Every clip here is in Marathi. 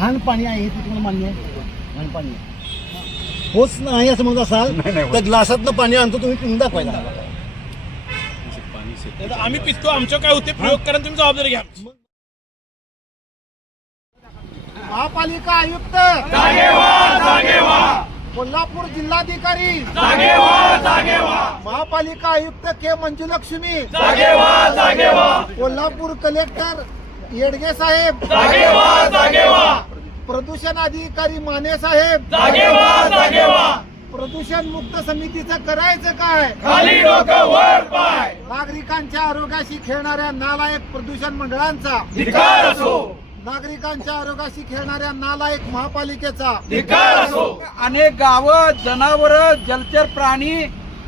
घाण पाणी आहे हे तुम्हाला मान्य आहे? घाण पाणी आहे, होच नाही असं म्हणत असाल तर ग्लासातलं पाणी आणतो तुम्ही पिऊन दाखवायला. आम्ही पितो, आमच्या काय होते प्रयोग करा, तुम्ही जबाबदारी घ्या. महापालिका आयुक्त कोल्हापूर जिल्हाधिकारी महापालिका आयुक्त के मंजुलक्ष्मी कोल्हापूर कलेक्टर येडगे साहेब प्रदूषण अधिकारी माने साहेब प्रदूषण मुक्त समितीचं करायचं काय? खाली डोकं वर पाय, नागरिकांच्या आरोग्याशी खेळणाऱ्या नालायक प्रदूषण मंडळांचा धिक्कार असो, नागरिकांच्या आरोग्याशी खेळणाऱ्या नालायक महापालिकेचा धिक्कार असो. अनेक गावं, जनावर, जलचर प्राणी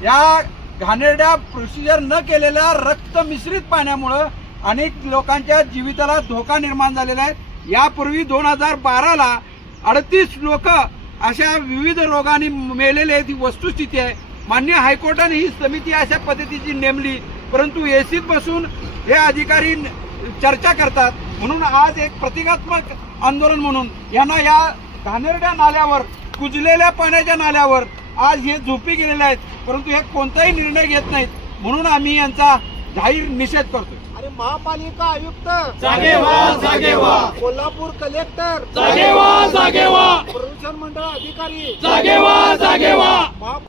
या घाणेरड्या प्रोसिजर न केलेल्या रक्त मिश्रित पाण्यामुळं अनेक लोकांच्या जीविताला धोका निर्माण झालेला आहे. यापूर्वी 2012ला 38 लोक अशा विविध रोगांनी मेलेले आहेत. ही वस्तुस्थिती आहे. माननीय हायकोर्टाने ही समिती अशा पद्धतीची नेमली, परंतु एसीत बसून हे अधिकारी चर्चा करतात. म्हणून आज एक प्रतिकात्मक आंदोलन म्हणून यांना या घाणेरड्या नाल्यावर, कुजलेल्या पाण्याच्या नाल्यावर आज हे झोपी गेलेले आहेत, परंतु हे कोणताही निर्णय घेत नाहीत. म्हणून आम्ही यांचा जाहीर निषेध करतोय. अरे महापालिका आयुक्त जागे व्हा, जागे व्हा, कोल्हापूर कलेक्टर जागे व्हा, जागे व्हा, प्रदूषण मंडळ अधिकारी जागे व्हा, जागे व्हा.